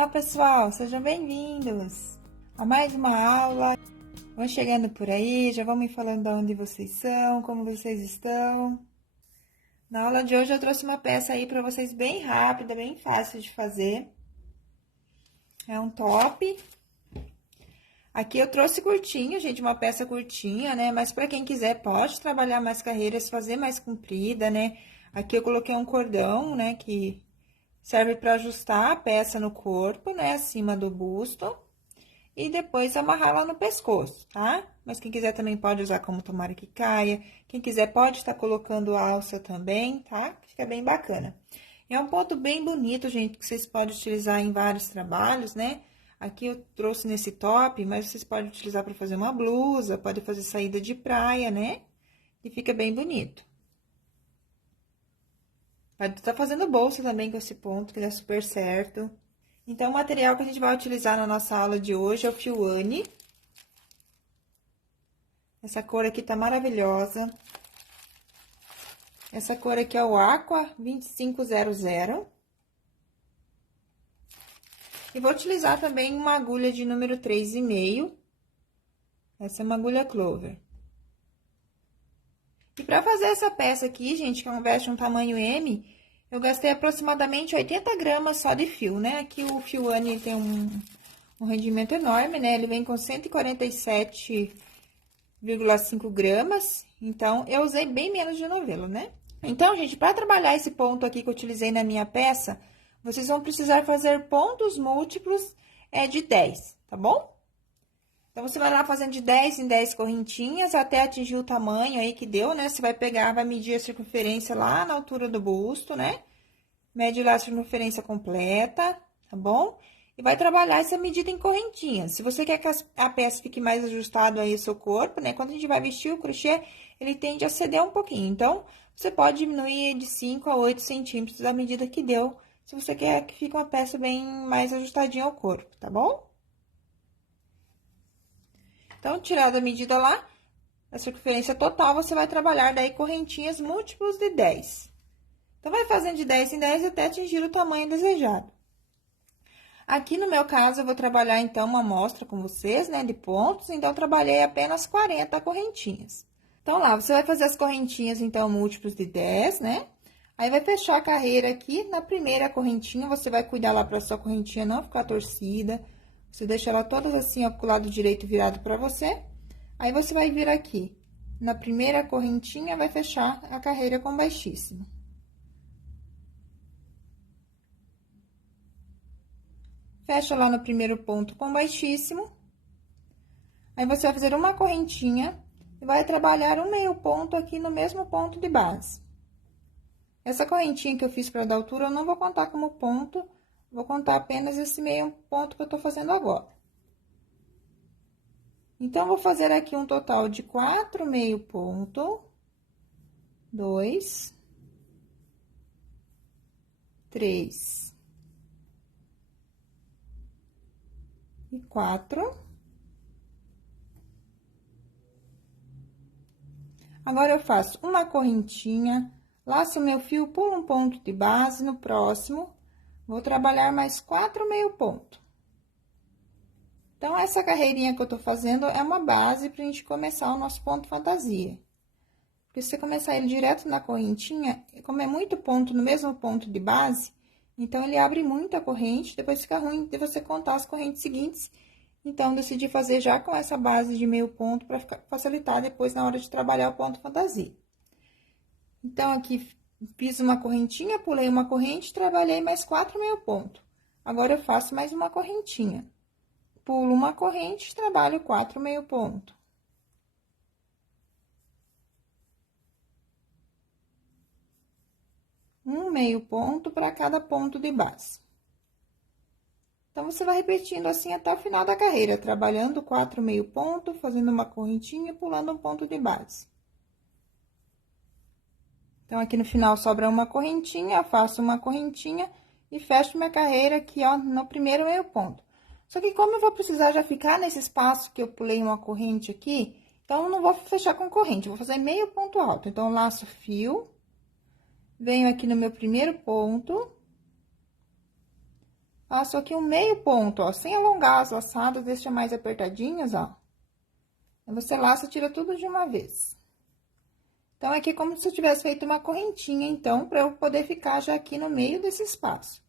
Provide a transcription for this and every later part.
Olá, pessoal, sejam bem-vindos a mais uma aula. Vão chegando por aí, já vão me falando de onde vocês são, como vocês estão. Na aula de hoje eu trouxe uma peça aí para vocês bem rápida, bem fácil de fazer. É um top. Aqui eu trouxe curtinho, gente, uma peça curtinha, né? Mas para quem quiser pode trabalhar mais carreiras, fazer mais comprida, né? Aqui eu coloquei um cordão, né, que serve para ajustar a peça no corpo, né, acima do busto, e depois amarrar lá no pescoço, tá? Mas quem quiser também pode usar como tomara que caia. Quem quiser pode estar colocando alça também, tá? Fica bem bacana. É um ponto bem bonito, gente, que vocês podem utilizar em vários trabalhos, né? Aqui eu trouxe nesse top, mas vocês podem utilizar para fazer uma blusa, pode fazer saída de praia, né? E fica bem bonito. Pode estar fazendo bolsa também com esse ponto, que dá super certo. Então, o material que a gente vai utilizar na nossa aula de hoje é o fio Anne. Essa cor aqui tá maravilhosa. Essa cor aqui é o Aqua 2500. E vou utilizar também uma agulha de número 3,5. Essa é uma agulha Clover. E para fazer essa peça aqui, gente, que é um veste um tamanho M, eu gastei aproximadamente 80 gramas só de fio, né? Aqui o fio Anne tem um rendimento enorme, né? Ele vem com 147,5 gramas, então eu usei bem menos de novelo, né? Então, gente, para trabalhar esse ponto aqui que eu utilizei na minha peça, vocês vão precisar fazer pontos múltiplos de 10, tá bom? Então, você vai lá fazendo de 10 em 10 correntinhas até atingir o tamanho aí que deu, né? Você vai pegar, vai medir a circunferência lá na altura do busto, né? Mede lá a circunferência completa, tá bom? E vai trabalhar essa medida em correntinhas. Se você quer que a peça fique mais ajustada aí ao seu corpo, né? Quando a gente vai vestir o crochê, ele tende a ceder um pouquinho. Então, você pode diminuir de 5 a 8 centímetros a medida que deu, se você quer que fique uma peça bem mais ajustadinha ao corpo, tá bom? Então, tirada a medida lá, a circunferência total, você vai trabalhar daí correntinhas múltiplos de 10. Então, vai fazendo de 10 em 10 até atingir o tamanho desejado. Aqui, no meu caso, eu vou trabalhar, então, uma amostra com vocês, né, de pontos. Então, eu trabalhei apenas 40 correntinhas. Então, lá, você vai fazer as correntinhas, então, múltiplos de 10, né? Aí, vai fechar a carreira aqui, na primeira correntinha, você vai cuidar lá pra sua correntinha não ficar torcida. Você deixa ela todas assim, ó, pro lado direito virado pra você. Aí, você vai vir aqui, na primeira correntinha, vai fechar a carreira com baixíssimo. Fecha lá no primeiro ponto com baixíssimo. Aí, você vai fazer uma correntinha e vai trabalhar um meio ponto aqui no mesmo ponto de base. Essa correntinha que eu fiz para dar altura, eu não vou contar como ponto, vou contar apenas esse meio ponto que eu tô fazendo agora. Então, vou fazer aqui um total de 4 meio ponto, 2, 3 e 4. Agora, eu faço uma correntinha, laço meu fio por um ponto de base, no próximo, vou trabalhar mais 4 meio ponto. Então, essa carreirinha que eu tô fazendo é uma base pra gente começar o nosso ponto fantasia. Porque se você começar ele direto na correntinha, como é muito ponto no mesmo ponto de base, então ele abre muita corrente, depois fica ruim de você contar as correntes seguintes. Então, decidi fazer já com essa base de meio ponto para facilitar depois na hora de trabalhar o ponto fantasia. Então, aqui fiz uma correntinha, pulei uma corrente, trabalhei mais 4 meio ponto. Agora, eu faço mais uma correntinha. Pulo uma corrente, trabalho 4 meio ponto. Um meio ponto para cada ponto de base. Então, você vai repetindo assim até o final da carreira, trabalhando 4 meio ponto, fazendo uma correntinha e pulando um ponto de base. Então, aqui no final sobra uma correntinha, eu faço uma correntinha e fecho minha carreira aqui, ó, no primeiro meio ponto. Só que como eu vou precisar já ficar nesse espaço que eu pulei uma corrente aqui, então, eu não vou fechar com corrente, eu vou fazer meio ponto alto. Então, eu laço o fio, venho aqui no meu primeiro ponto, Passo aqui um meio ponto, ó, sem alongar as laçadas, deixa mais apertadinhas, ó. Aí você laça e tira tudo de uma vez. Então, aqui é como se eu tivesse feito uma correntinha, então, para eu poder ficar já aqui no meio desse espaço.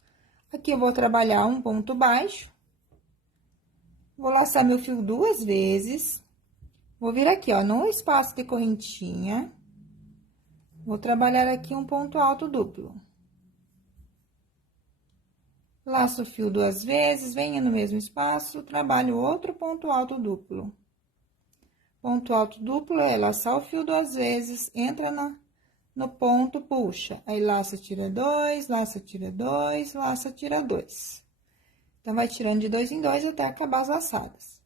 Aqui eu vou trabalhar um ponto baixo. Vou laçar meu fio 2 vezes. Vou vir aqui, ó, no espaço de correntinha. Vou trabalhar aqui um ponto alto duplo. Laço o fio 2 vezes, venha no mesmo espaço, trabalho outro ponto alto duplo. Ponto alto duplo é laçar o fio 2 vezes, entra no ponto, puxa. Aí, laça, tira 2, laça, tira 2, laça, tira 2. Então, vai tirando de 2 em 2 até acabar as laçadas.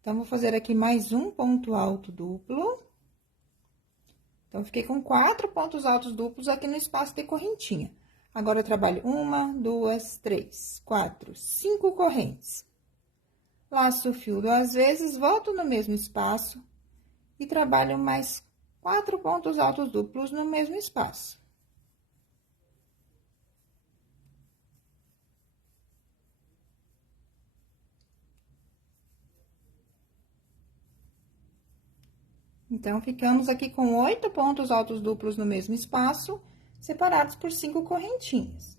Então, vou fazer aqui mais um ponto alto duplo. Então, fiquei com 4 pontos altos duplos aqui no espaço de correntinha. Agora, eu trabalho 1, 2, 3, 4, 5 correntes. Laço o fio 2 vezes, volto no mesmo espaço e trabalho mais 4 pontos altos duplos no mesmo espaço. Então, ficamos aqui com 8 pontos altos duplos no mesmo espaço, separados por 5 correntinhas.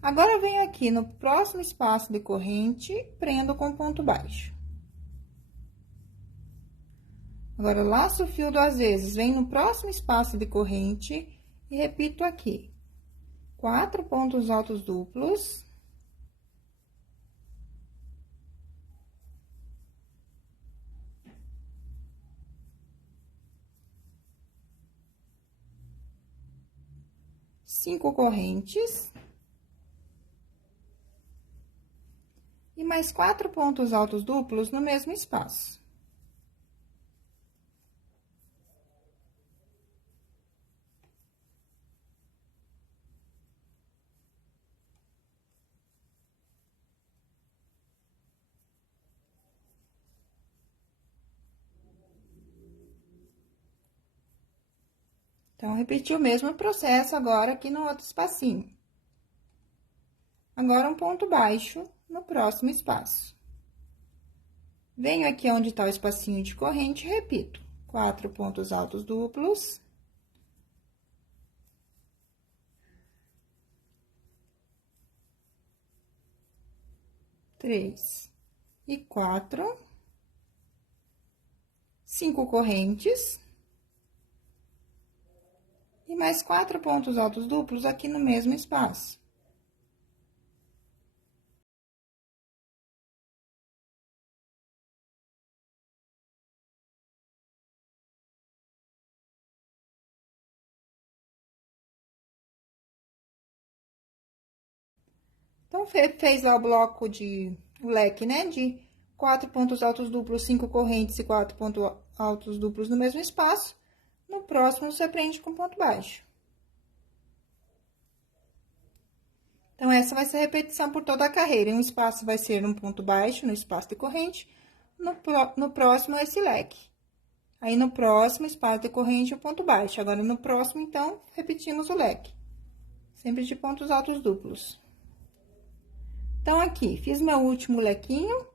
Agora, eu venho aqui no próximo espaço de corrente, prendo com ponto baixo. Agora, eu laço o fio 2 vezes, venho no próximo espaço de corrente e repito aqui. 4 pontos altos duplos. Cinco correntes. E mais 4 pontos altos duplos no mesmo espaço. Então, repetir o mesmo processo agora aqui no outro espacinho. Agora, um ponto baixo no próximo espaço. Venho aqui onde tá o espacinho de corrente e repito. 4 pontos altos duplos. Três e 4. 5 correntes. E mais 4 pontos altos duplos aqui no mesmo espaço. Então, fez lá o bloco o leque, né? De 4 pontos altos duplos, 5 correntes e 4 pontos altos duplos no mesmo espaço. No próximo, você prende com ponto baixo. Então, essa vai ser a repetição por toda a carreira. Em um espaço vai ser um ponto baixo, no espaço de corrente. No próximo, esse leque. Aí, no próximo, espaço de corrente, o ponto baixo. Agora, no próximo, então, repetimos o leque. Sempre de pontos altos duplos. Então, aqui, fiz meu último lequinho.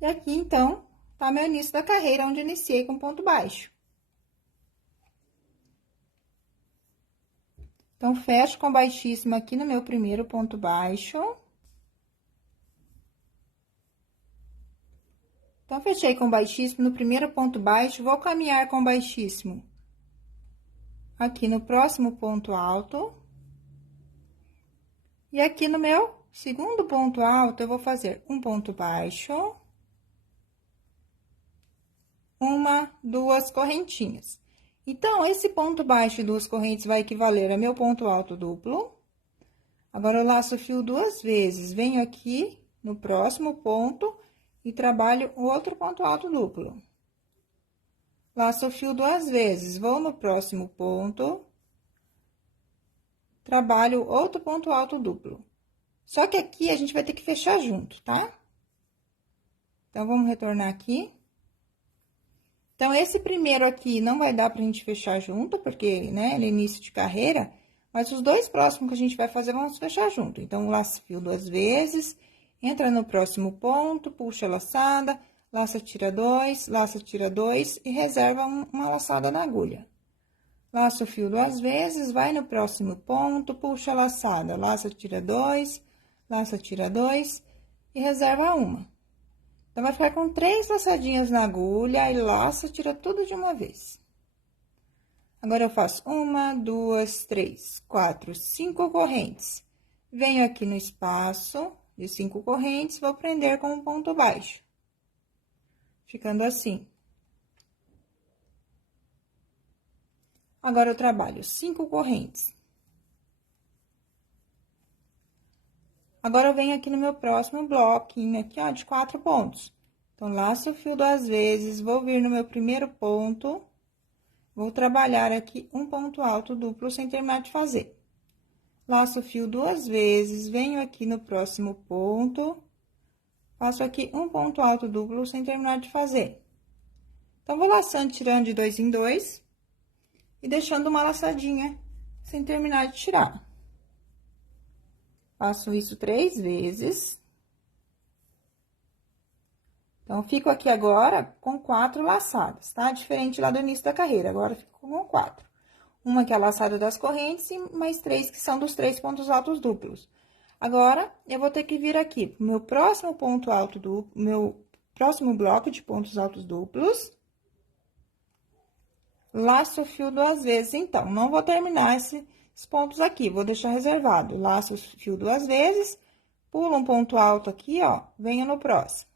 E aqui, então, tá meu início da carreira, onde iniciei com ponto baixo. Então, fecho com baixíssimo aqui no meu primeiro ponto baixo. Então, fechei com baixíssimo no primeiro ponto baixo, vou caminhar com baixíssimo aqui no próximo ponto alto. E aqui no meu segundo ponto alto, eu vou fazer um ponto baixo, uma, duas correntinhas. Então, esse ponto baixo e duas correntes vai equivaler a meu ponto alto duplo. Agora, eu laço o fio 2 vezes, venho aqui no próximo ponto e trabalho outro ponto alto duplo. Laço o fio 2 vezes, vou no próximo ponto, trabalho outro ponto alto duplo. Só que aqui a gente vai ter que fechar junto, tá? Então, vamos retornar aqui. Então, esse primeiro aqui não vai dar pra gente fechar junto, porque, né, ele é início de carreira, Mas os dois próximos que a gente vai fazer, vamos fechar junto. Então, laça fio 2 vezes, entra no próximo ponto, puxa a laçada, laça, tira dois e reserva uma laçada na agulha. Laça o fio 2 vezes, vai no próximo ponto, puxa a laçada, laça, tira dois e reserva uma. Então, vai ficar com 3 laçadinhas na agulha e laça, tira tudo de uma vez. Agora, eu faço 1, 2, 3, 4, 5 correntes. Venho aqui no espaço de 5 correntes, vou prender com um ponto baixo. Ficando assim. Agora, eu trabalho 5 correntes. Agora, eu venho aqui no meu próximo bloquinho, aqui, ó, de 4 pontos. Então, laço o fio 2 vezes, vou vir no meu primeiro ponto, vou trabalhar aqui um ponto alto duplo sem terminar de fazer. Laço o fio 2 vezes, venho aqui no próximo ponto, faço aqui um ponto alto duplo sem terminar de fazer. Então, vou laçando, tirando de 2 em 2 e deixando uma laçadinha sem terminar de tirar. Faço isso 3 vezes. Então, fico aqui agora com 4 laçadas, tá? Diferente lá do início da carreira, agora fico com 4. Uma que é a laçada das correntes e mais 3 que são dos 3 pontos altos duplos. Agora, eu vou ter que vir aqui pro meu próximo ponto alto duplo, meu próximo bloco de pontos altos duplos. Laço o fio 2 vezes, então, não vou terminar esses pontos aqui, vou deixar reservado. Laço o fio 2 vezes, pulo um ponto alto aqui, ó, venho no próximo.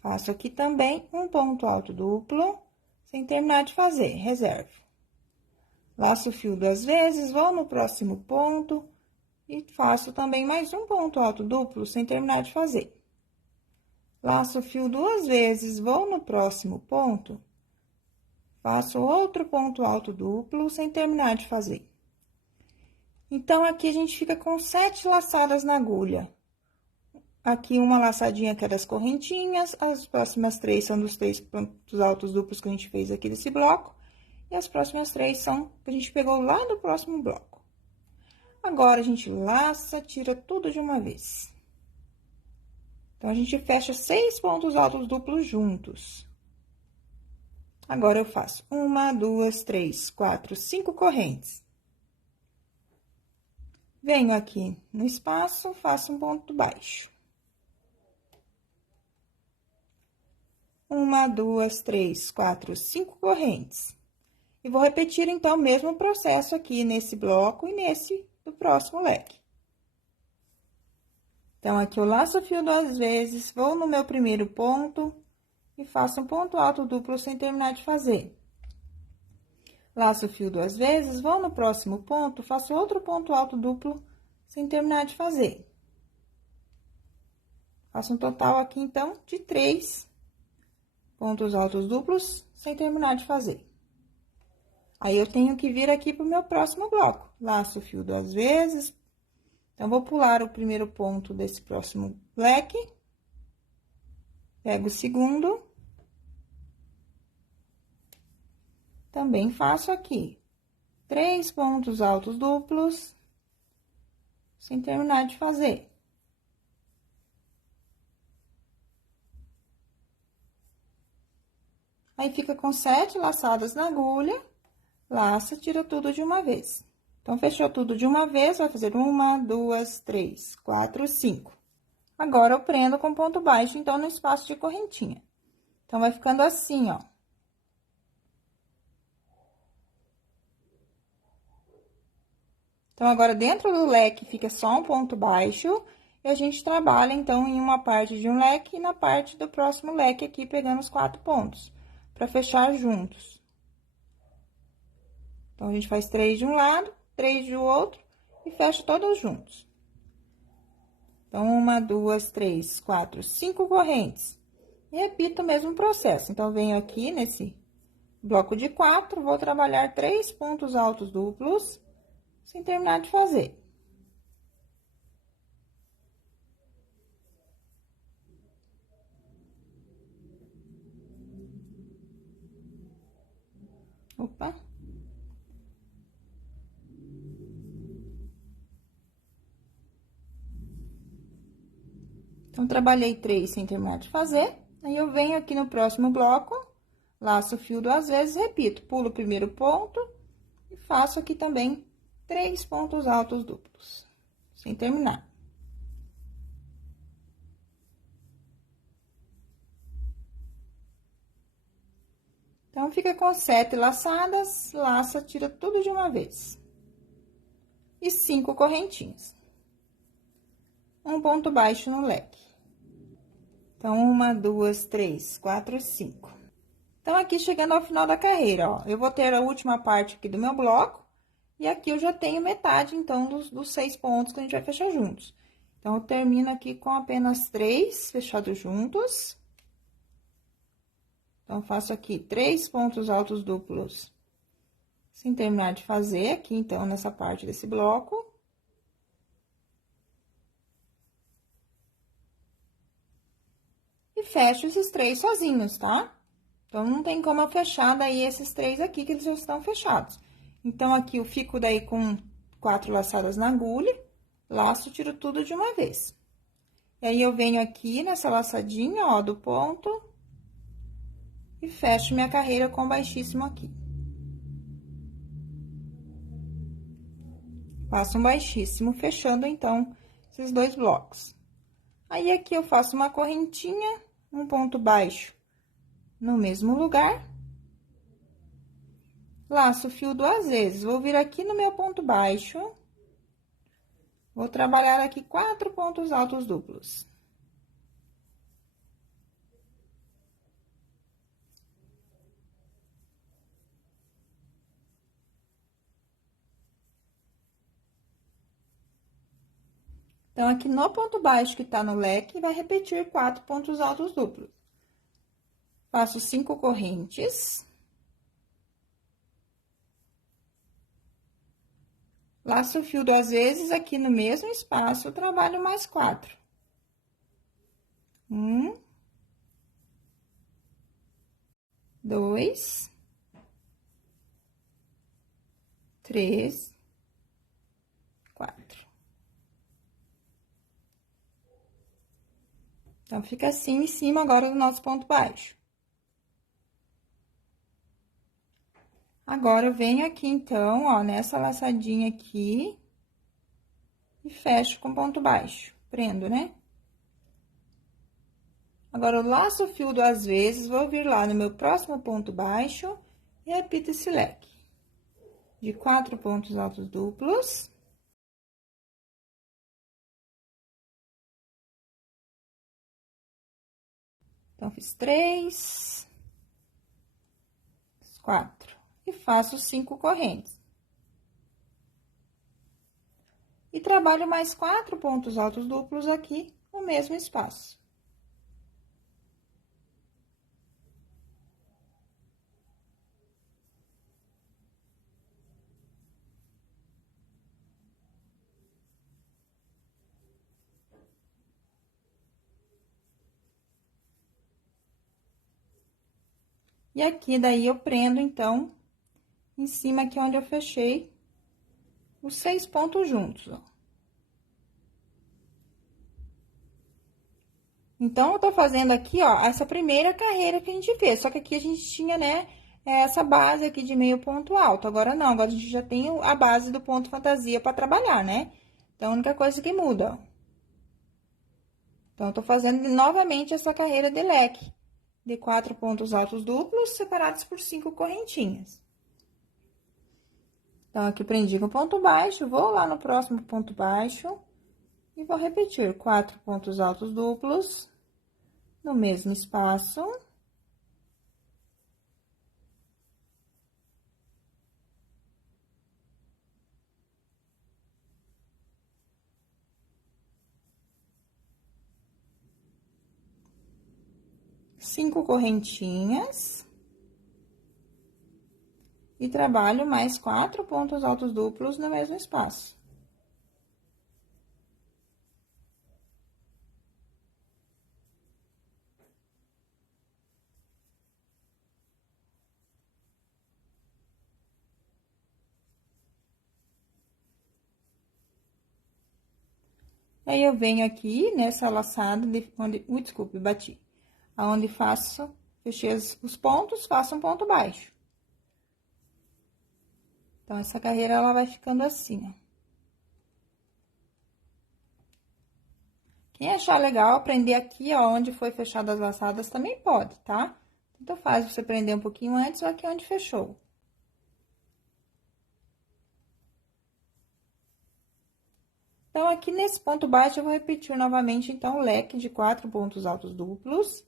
Faço aqui também um ponto alto duplo, sem terminar de fazer, reservo. Laço o fio 2 vezes, vou no próximo ponto e faço também mais um ponto alto duplo, sem terminar de fazer. Laço o fio 2 vezes, vou no próximo ponto, faço outro ponto alto duplo, sem terminar de fazer. Então, aqui a gente fica com 7 laçadas na agulha. Aqui, uma laçadinha que é das correntinhas, as próximas 3 são dos 3 pontos altos duplos que a gente fez aqui desse bloco, e as próximas 3 são que a gente pegou lá do próximo bloco. Agora, a gente laça, tira tudo de uma vez. Então, a gente fecha 6 pontos altos duplos juntos. Agora, eu faço 1, 2, 3, 4, 5 correntes. Venho aqui no espaço, faço um ponto baixo. 1, 2, 3, 4, 5 correntes. E vou repetir, então, o mesmo processo aqui nesse bloco e nesse do próximo leque. Então, aqui eu laço o fio 2 vezes, vou no meu primeiro ponto e faço um ponto alto duplo sem terminar de fazer. Laço o fio 2 vezes, vou no próximo ponto, faço outro ponto alto duplo sem terminar de fazer. Faço um total aqui, então, de 3 pontos altos duplos sem terminar de fazer. Aí, eu tenho que vir aqui pro meu próximo bloco. Laço o fio 2 vezes. Então, vou pular o primeiro ponto desse próximo leque. Pego o segundo. Também faço aqui 3 pontos altos duplos, sem terminar de fazer. Aí, fica com 7 laçadas na agulha, laça, tira tudo de uma vez. Então, fechou tudo de uma vez, vai fazer 1, 2, 3, 4, 5. Agora, eu prendo com ponto baixo, então, no espaço de correntinha. Então, vai ficando assim, ó. Então, agora, dentro do leque, fica só um ponto baixo, e a gente trabalha, então, em uma parte de um leque e na parte do próximo leque aqui, pegando os 4 pontos, pra fechar juntos. Então, a gente faz 3 de um lado, 3 do outro, e fecha todos juntos. Então, 1, 2, 3, 4, 5 correntes. E repito o mesmo processo. Então, venho aqui nesse bloco de 4, vou trabalhar 3 pontos altos duplos, sem terminar de fazer. Opa! Então, trabalhei 3 sem terminar de fazer. Aí, eu venho aqui no próximo bloco, laço o fio 2 vezes, repito, pulo o primeiro ponto e faço aqui também 3 pontos altos duplos, sem terminar. Então, fica com 7 laçadas, laça, tira tudo de uma vez. E 5 correntinhas. Um ponto baixo no leque. Então, 1, 2, 3, 4, 5. Então, aqui chegando ao final da carreira, ó, eu vou ter a última parte aqui do meu bloco, e aqui eu já tenho metade, então, dos 6 pontos que a gente vai fechar juntos. Então, eu termino aqui com apenas 3 fechados juntos. Então, faço aqui 3 pontos altos duplos, sem terminar de fazer aqui, então, nessa parte desse bloco. E fecho esses 3 sozinhos, tá? Então, não tem como eu fechar daí esses 3 aqui, que eles já estão fechados. Então, aqui eu fico daí com 4 laçadas na agulha, laço, tiro tudo de uma vez. E aí, eu venho aqui nessa laçadinha, ó, do ponto, e fecho minha carreira com baixíssimo aqui. Faço um baixíssimo, fechando, então, esses 2 blocos. Aí, aqui eu faço uma correntinha, um ponto baixo no mesmo lugar. Laço o fio 2 vezes, vou vir aqui no meu ponto baixo, vou trabalhar aqui 4 pontos altos duplos. Então, aqui no ponto baixo que tá no leque, vai repetir 4 pontos altos duplos. Faço 5 correntes. Laço o fio 2 vezes, aqui no mesmo espaço, eu trabalho mais 4. 1, 2, 3, 4. Então, fica assim em cima agora do nosso ponto baixo. Agora, eu venho aqui, então, ó, nessa laçadinha aqui, e fecho com ponto baixo, prendo, né? Agora, eu laço o fio 2 vezes, vou vir lá no meu próximo ponto baixo e repito esse leque de 4 pontos altos duplos. Então, fiz 3, 4 e faço 5 correntes. E trabalho mais 4 pontos altos duplos aqui no mesmo espaço. E aqui, daí, eu prendo, então, em cima aqui onde eu fechei os 6 pontos juntos, ó. Então, eu tô fazendo aqui, ó, essa primeira carreira que a gente fez, só que aqui a gente tinha, né, essa base aqui de meio ponto alto. Agora não, agora a gente já tem a base do ponto fantasia pra trabalhar, né? Então, a única coisa que muda, ó. Então, eu tô fazendo novamente essa carreira de leque, de 4 pontos altos duplos, separados por 5 correntinhas. Então, aqui prendi com ponto baixo, vou lá no próximo ponto baixo e vou repetir 4 pontos altos duplos no mesmo espaço. Cinco correntinhas. E trabalho mais 4 pontos altos duplos no mesmo espaço. Aí, eu venho aqui nessa laçada, desculpe, bati. Aonde fechei os pontos, faço um ponto baixo. Então, essa carreira, ela vai ficando assim, ó. Quem achar legal aprender aqui, ó, onde foi fechado as laçadas, também pode, tá? Tanto faz você prender um pouquinho antes ou aqui onde fechou. Então, aqui nesse ponto baixo, eu vou repetir novamente, então, o leque de 4 pontos altos duplos.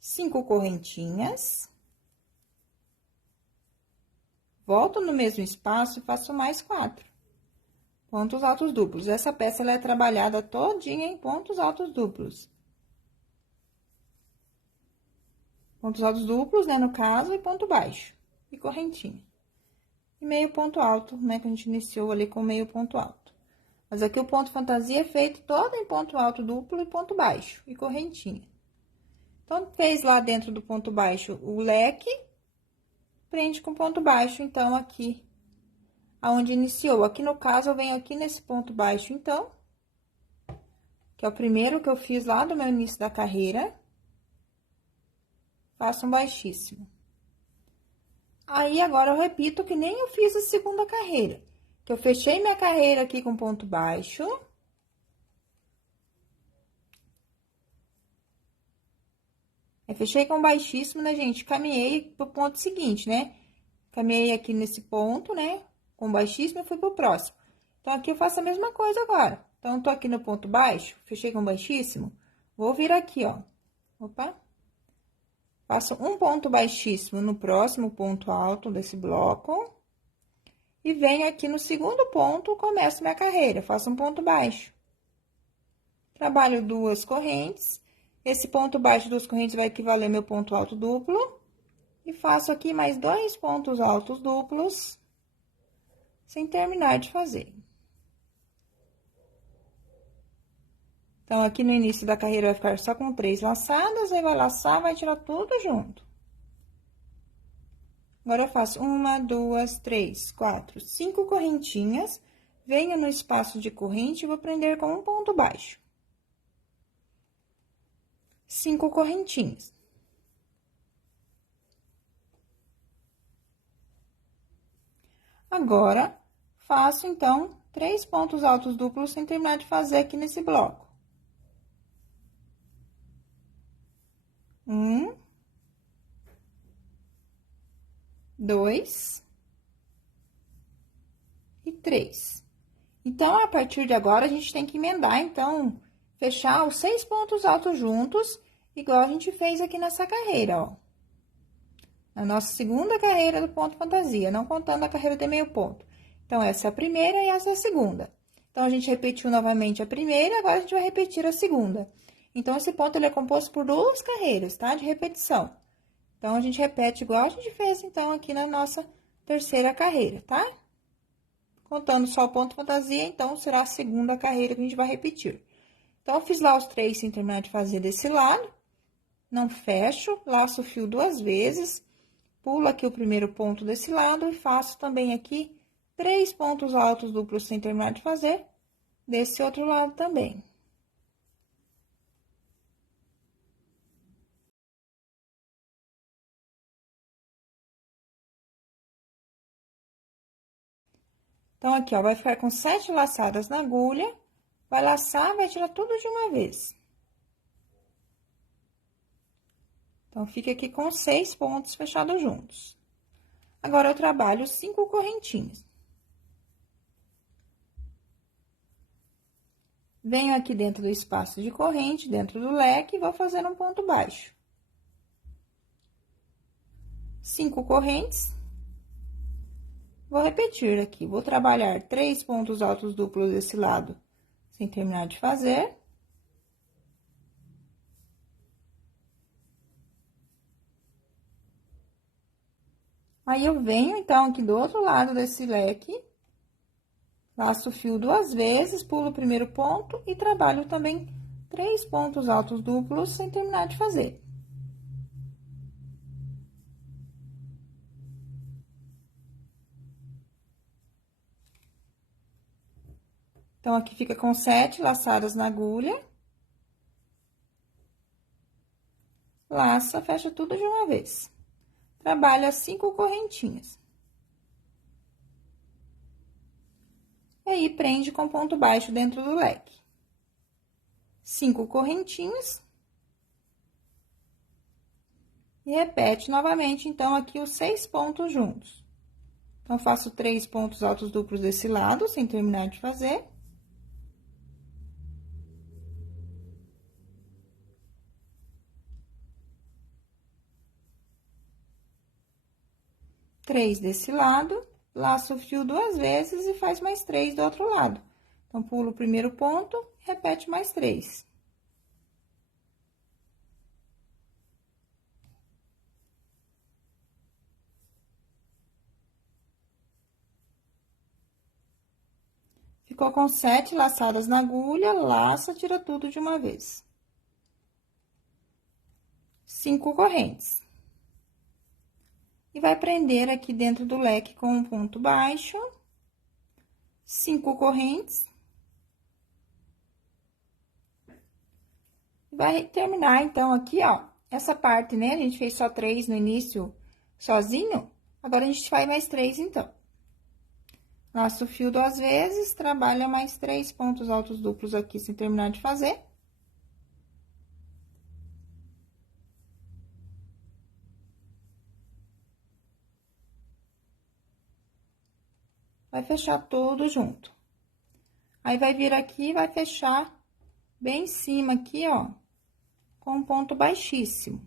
Cinco correntinhas. Volto no mesmo espaço e faço mais 4 pontos altos duplos. Essa peça, ela é trabalhada todinha em pontos altos duplos. Pontos altos duplos, né, no caso, e ponto baixo. E correntinha. E meio ponto alto, né, que a gente iniciou ali com meio ponto alto. Mas aqui o ponto fantasia é feito todo em ponto alto duplo e ponto baixo, e correntinha. Então, fez lá dentro do ponto baixo o leque, prende com ponto baixo, então, aqui, aonde iniciou. Aqui, no caso, eu venho aqui nesse ponto baixo, então, que é o primeiro que eu fiz lá do meu início da carreira. Faço um baixíssimo. Aí, agora, eu repito que nem eu fiz a segunda carreira. Que eu fechei minha carreira aqui com ponto baixo. Aí, fechei com baixíssimo, né, gente? Caminhei pro ponto seguinte, né? Caminhei aqui nesse ponto, né? Com baixíssimo, eu fui pro próximo. Então, aqui eu faço a mesma coisa agora. Então, eu tô aqui no ponto baixo, fechei com baixíssimo, vou vir aqui, ó. Opa! Faço um ponto baixíssimo no próximo ponto alto desse bloco. E venho aqui no segundo ponto, começo minha carreira, faço um ponto baixo. Trabalho duas correntes. Esse ponto baixo, duas correntes, vai equivaler meu ponto alto duplo. E faço aqui mais 2 pontos altos duplos, sem terminar de fazer. Então, aqui no início da carreira vai ficar só com 3 laçadas, aí vai laçar, vai tirar tudo junto. Agora, eu faço 1, 2, 3, 4, 5 correntinhas, venho no espaço de corrente e vou prender com um ponto baixo. 5 correntinhas. Agora, faço, então, 3 pontos altos duplos sem terminar de fazer aqui nesse bloco. 1, 2 e 3. Então, a partir de agora, a gente tem que emendar, então, fechar os 6 pontos altos juntos, igual a gente fez aqui nessa carreira, ó. Na nossa segunda carreira do ponto fantasia, não contando a carreira de meio ponto. Então, essa é a primeira e essa é a segunda. Então, a gente repetiu novamente a primeira, agora a gente vai repetir a segunda. Então, esse ponto, ele é composto por 2 carreiras, tá? De repetição. Então, a gente repete igual a gente fez, então, aqui na nossa terceira carreira, tá? Contando só o ponto fantasia, então, será a segunda carreira que a gente vai repetir. Então, eu fiz lá os 3 sem terminar de fazer desse lado. Não fecho, laço o fio 2 vezes, pulo aqui o primeiro ponto desse lado e faço também aqui 3 pontos altos duplos sem terminar de fazer, desse outro lado também. Então, aqui, ó, vai ficar com 7 laçadas na agulha, vai laçar, vai tirar tudo de uma vez. Então, fica aqui com 6 pontos fechados juntos. Agora, eu trabalho 5 correntinhas. Venho aqui dentro do espaço de corrente, dentro do leque, e vou fazer um ponto baixo. 5 correntes. Vou repetir aqui, vou trabalhar 3 pontos altos duplos desse lado, sem terminar de fazer. Aí, eu venho, então, aqui do outro lado desse leque, laço o fio 2 vezes, pulo o primeiro ponto e trabalho também 3 pontos altos duplos sem terminar de fazer. Então, aqui fica com 7 laçadas na agulha. Laça, fecha tudo de uma vez. Trabalha 5 correntinhas. E aí, prende com ponto baixo dentro do leque. 5 correntinhas. E repete novamente, então, aqui os 6 pontos juntos. Então, faço 3 pontos altos duplos desse lado, sem terminar de fazer. Três desse lado, laço o fio 2 vezes e faz mais 3 do outro lado. Então, pulo o primeiro ponto, repete mais 3. Ficou com 7 laçadas na agulha, laça, tira tudo de uma vez. 5 correntes. E vai prender aqui dentro do leque com um ponto baixo. 5 correntes. Vai terminar, então, aqui, ó, essa parte, né? A gente fez só 3 no início, sozinho. Agora, a gente faz mais 3, então. Laço o fio 2 vezes, trabalha mais 3 pontos altos duplos aqui, sem terminar de fazer. Vai fechar tudo junto. Aí, vai vir aqui e vai fechar bem em cima aqui, ó, com um ponto baixíssimo.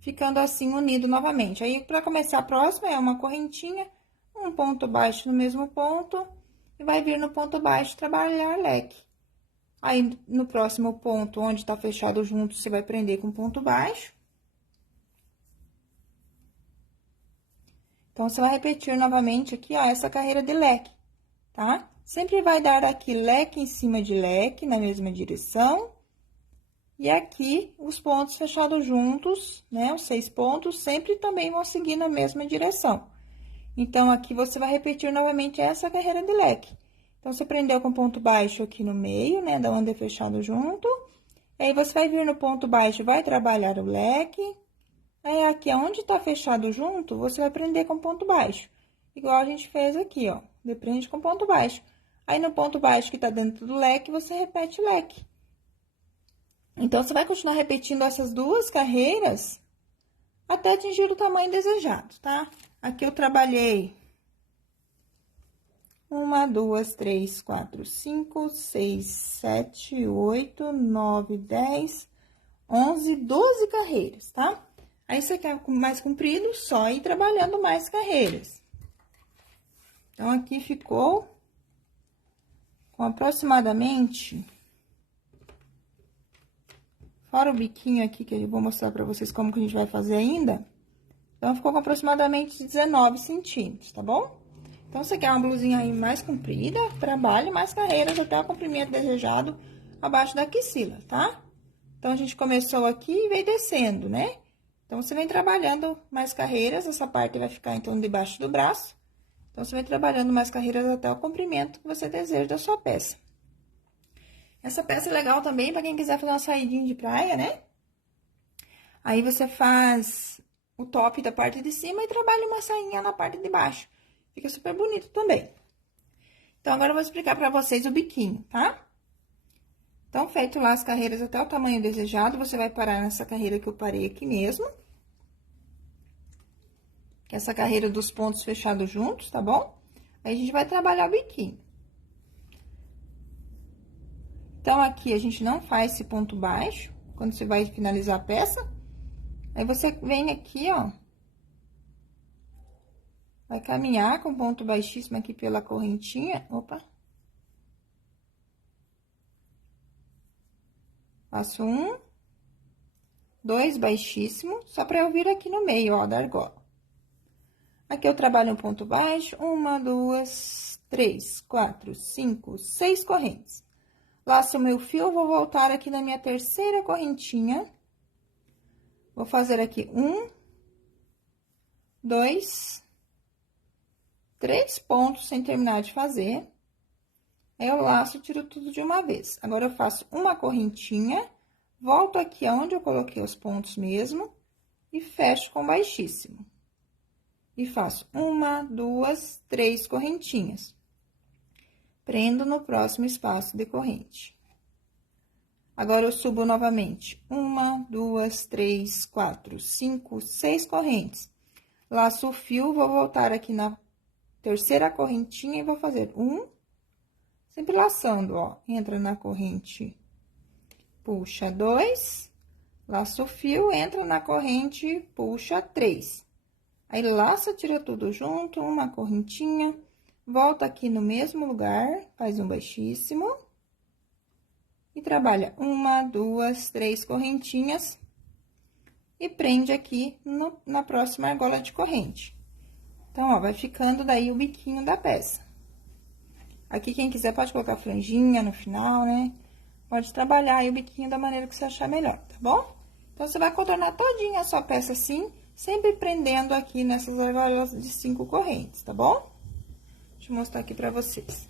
Ficando assim unido novamente. Aí, para começar a próxima, é uma correntinha, um ponto baixo no mesmo ponto, e vai vir no ponto baixo trabalhar leque. Aí, no próximo ponto, onde tá fechado junto, você vai prender com ponto baixo. Então, você vai repetir novamente aqui, ó, essa carreira de leque, tá? Sempre vai dar aqui leque em cima de leque, na mesma direção. E aqui, os pontos fechados juntos, né? Os 6 pontos, sempre também vão seguir na mesma direção. Então, aqui, você vai repetir novamente essa carreira de leque. Então, você prendeu com ponto baixo aqui no meio, né? Da onde é fechado junto. Aí, você vai vir no ponto baixo, vai trabalhar o leque. Aí, aqui, onde tá fechado junto, você vai prender com ponto baixo. Igual a gente fez aqui, ó. Prende com ponto baixo. Aí, no ponto baixo que tá dentro do leque, você repete o leque. Então, você vai continuar repetindo essas 2 carreiras até atingir o tamanho desejado, tá? Aqui eu trabalhei 1, 2, 3, 4, 5, 6, 7, 8, 9, 10, 11, 12 carreiras, tá? Aí, você quer mais comprido, só ir trabalhando mais carreiras. Então, aqui ficou com aproximadamente... Fora o biquinho aqui, que eu vou mostrar pra vocês como que a gente vai fazer ainda. Então, ficou com aproximadamente 19 centímetros, tá bom? Então, você quer uma blusinha aí mais comprida, trabalhe mais carreiras até o comprimento desejado abaixo da axila, tá? Então, a gente começou aqui e veio descendo, né? Então, você vem trabalhando mais carreiras, essa parte vai ficar, então, debaixo do braço. Então, você vem trabalhando mais carreiras até o comprimento que você deseja da sua peça. Essa peça é legal também para quem quiser fazer uma saidinha de praia, né? Aí, você faz o top da parte de cima e trabalha uma sainha na parte de baixo. Fica super bonito também. Então, agora eu vou explicar para vocês o biquinho, tá? Então, feito lá as carreiras até o tamanho desejado, você vai parar nessa carreira que eu parei aqui mesmo. Que é essa carreira dos pontos fechados juntos, tá bom? Aí, a gente vai trabalhar o biquinho. Então, aqui, a gente não faz esse ponto baixo, quando você vai finalizar a peça. Aí, você vem aqui, ó. Vai caminhar com ponto baixíssimo aqui pela correntinha. Opa! Faço 1, 2 baixíssimo, só pra eu vir aqui no meio, ó, da argola. Aqui, eu trabalho um ponto baixo, 1, 2, 3, 4, 5, 6 correntes. Laço o meu fio, vou voltar aqui na minha terceira correntinha. Vou fazer aqui 1, 2, 3 pontos sem terminar de fazer. Aí, eu laço e tiro tudo de uma vez. Agora, eu faço uma correntinha, volto aqui aonde eu coloquei os pontos mesmo, e fecho com baixíssimo. E faço 1, 2, 3 correntinhas. Prendo no próximo espaço de corrente. Agora, eu subo novamente. 1, 2, 3, 4, 5, 6 correntes. Laço o fio, vou voltar aqui na terceira correntinha e vou fazer sempre laçando, ó. Entra na corrente, puxa 2, laço o fio, entra na corrente, puxa 3. Aí, laça, tira tudo junto, uma correntinha, volta aqui no mesmo lugar, faz um baixíssimo. E trabalha 1, 2, 3 correntinhas. E prende aqui na próxima argola de corrente. Então, ó, vai ficando daí o biquinho da peça. Aqui, quem quiser pode colocar franjinha no final, né? Pode trabalhar aí o biquinho da maneira que você achar melhor, tá bom? Então, você vai contornar todinha a sua peça assim, sempre prendendo aqui nessas argolas de 5 correntes, tá bom? Deixa eu mostrar aqui pra vocês.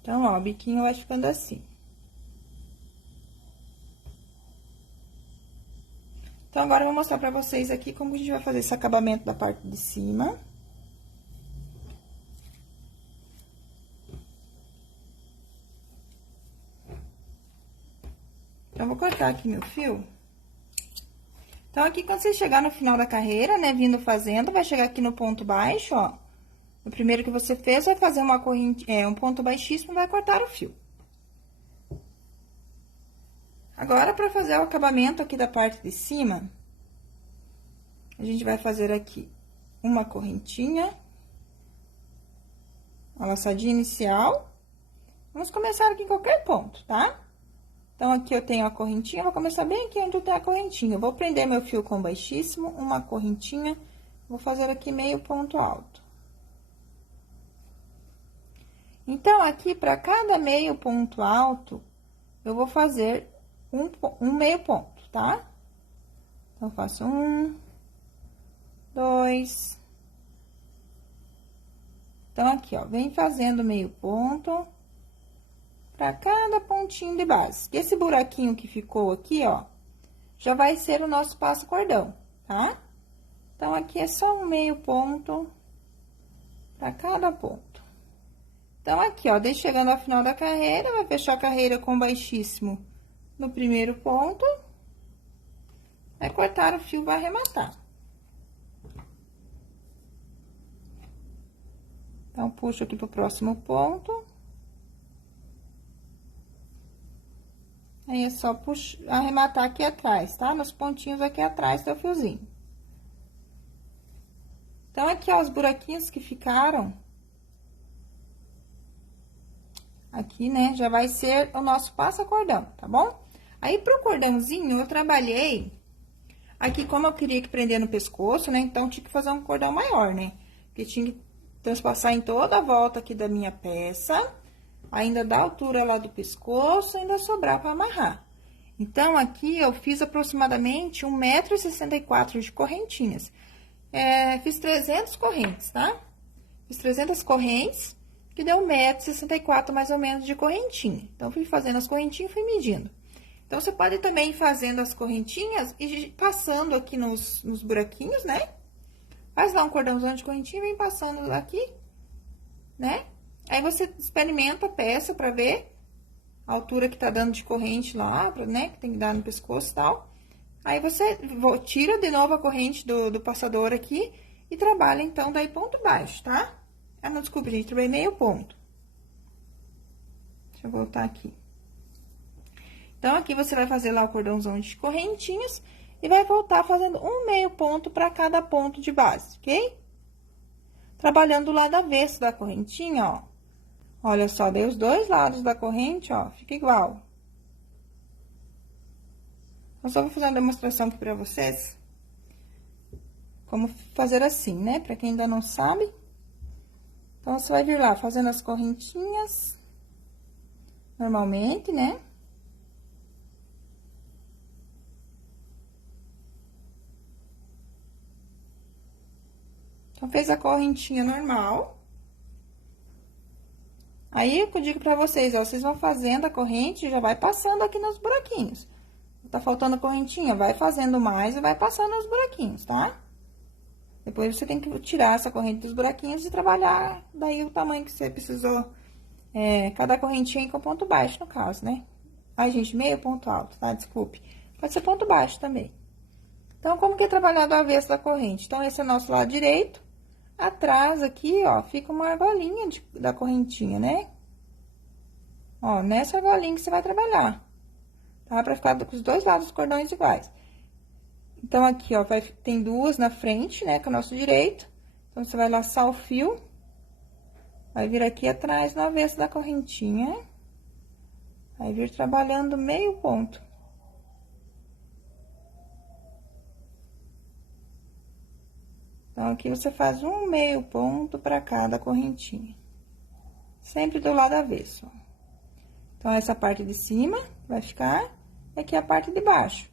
Então, ó, o biquinho vai ficando assim. Então, agora eu vou mostrar pra vocês aqui como a gente vai fazer esse acabamento da parte de cima. Então, eu vou cortar aqui meu fio. Então, aqui, quando você chegar no final da carreira, né, vindo fazendo, vai chegar aqui no ponto baixo, ó. O primeiro que você fez, vai fazer uma corrente, um ponto baixíssimo, vai cortar o fio. Agora, pra fazer o acabamento aqui da parte de cima, a gente vai fazer aqui uma correntinha, uma laçadinha inicial. Vamos começar aqui em qualquer ponto, tá? Então, aqui eu tenho a correntinha, vou começar bem aqui onde eu tenho a correntinha. Eu vou prender meu fio com baixíssimo, uma correntinha, vou fazer aqui meio ponto alto. Então, aqui, para cada meio ponto alto, eu vou fazer um meio ponto, tá? Então, eu faço 1, 2. Então, aqui, ó, vem fazendo meio ponto para cada pontinho de base. Esse buraquinho que ficou aqui, ó, já vai ser o nosso passo cordão, tá? Então, aqui é só um meio ponto para cada ponto. Então, aqui, ó, desde chegando ao final da carreira, vai fechar a carreira com baixíssimo no primeiro ponto. Vai cortar o fio, vai arrematar. Então, puxo aqui pro próximo ponto. Aí, é só arrematar aqui atrás, tá? Nos pontinhos aqui atrás do fiozinho. Então, aqui, ó, os buraquinhos que ficaram. Aqui, né, já vai ser o nosso passa-cordão, tá bom? Aí, pro cordãozinho, eu trabalhei. Aqui, como eu queria que prender no pescoço, né, então, tinha que fazer um cordão maior, né? Porque tinha que transpassar em toda a volta aqui da minha peça. Ainda da altura lá do pescoço, ainda sobrar para amarrar. Então, aqui eu fiz aproximadamente 1,64 m de correntinhas. Fiz 300 correntes, tá? Fiz 300 correntes, que deu 1,64 m mais ou menos de correntinha. Então, fui fazendo as correntinhas e fui medindo. Então, você pode também ir fazendo as correntinhas e passando aqui nos buraquinhos, né? Faz lá um cordãozão de correntinha e vem passando aqui, né? Aí, você experimenta a peça pra ver a altura que tá dando de corrente lá, né? Que tem que dar no pescoço e tal. Aí, você tira de novo a corrente do passador aqui e trabalha, então, daí ponto baixo, tá? Ah, não, desculpa, gente, trabalhei meio ponto. Deixa eu voltar aqui. Então, aqui você vai fazer lá o cordãozão de correntinhas e vai voltar fazendo um meio ponto pra cada ponto de base, ok? Trabalhando o lado avesso da correntinha, ó. Olha só, dei os dois lados da corrente, ó, fica igual. Eu só vou fazer uma demonstração aqui pra vocês. Como fazer assim, né? Pra quem ainda não sabe. Então, você vai vir lá fazendo as correntinhas. Normalmente, né? Então, fez a correntinha normal. Aí, eu digo pra vocês, ó, vocês vão fazendo a corrente e já vai passando aqui nos buraquinhos. Tá faltando correntinha, vai fazendo mais e vai passando nos buraquinhos, tá? Depois você tem que tirar essa corrente dos buraquinhos e trabalhar daí o tamanho que você precisou. Cada correntinha aí com ponto baixo, no caso, né? Ai, gente, meio ponto alto, tá? Desculpe. Pode ser ponto baixo também. Então, como que é trabalhado o avesso da corrente? Então, esse é o nosso lado direito. Atrás aqui, ó, fica uma argolinha da correntinha, né? Ó, nessa argolinha que você vai trabalhar, tá? Pra ficar com os dois lados dos cordões iguais. Então, aqui, ó, tem duas na frente, né, com o nosso direito. Então, você vai laçar o fio, vai vir aqui atrás no avesso da correntinha, vai vir trabalhando meio ponto. Então, aqui você faz um meio ponto para cada correntinha. Sempre do lado avesso, ó. Então, essa parte de cima vai ficar, e aqui a parte de baixo.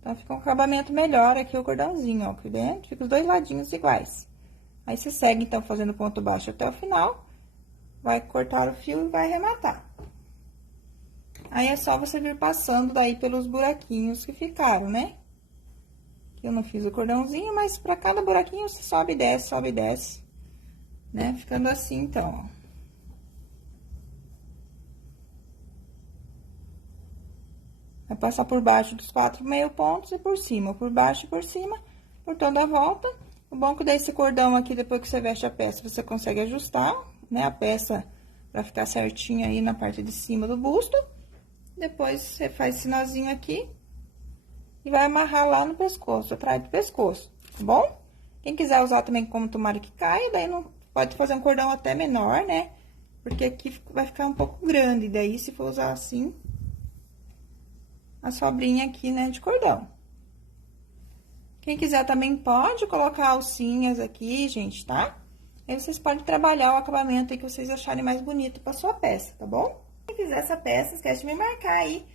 Então, fica um acabamento melhor aqui o cordãozinho, ó, aqui dentro, fica os dois ladinhos iguais. Aí, você segue, então, fazendo ponto baixo até o final, vai cortar o fio e vai arrematar. Aí, é só você vir passando daí pelos buraquinhos que ficaram, né? Aqui eu não fiz o cordãozinho, mas pra cada buraquinho você sobe e desce, né? Ficando assim, então, ó. Vai passar por baixo dos 4 meio pontos e por cima, por baixo e por cima, por toda a volta. O bom é que desse cordão aqui, depois que você veste a peça, você consegue ajustar, né, a peça pra ficar certinha aí na parte de cima do busto. Depois, você faz esse nozinho aqui e vai amarrar lá no pescoço, atrás do pescoço, tá bom? Quem quiser usar também como tomara que caia, daí não pode fazer um cordão até menor, né? Porque aqui vai ficar um pouco grande, daí se for usar assim, a sobrinha aqui, né, de cordão. Quem quiser também pode colocar alcinhas aqui, gente, tá? Aí vocês podem trabalhar o acabamento aí que vocês acharem mais bonito pra sua peça, tá bom? Quem quiser essa peça, esquece de me marcar aí,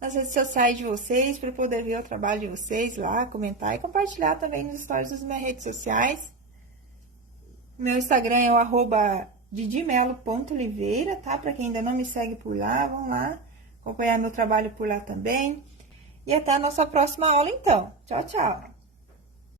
nas redes sociais de vocês, para poder ver o trabalho de vocês lá, comentar e compartilhar também nos stories das minhas redes sociais. Meu Instagram é o @didimelo.oliveira, tá? Pra quem ainda não me segue por lá, vão lá acompanhar meu trabalho por lá também. E até a nossa próxima aula, então. Tchau, tchau!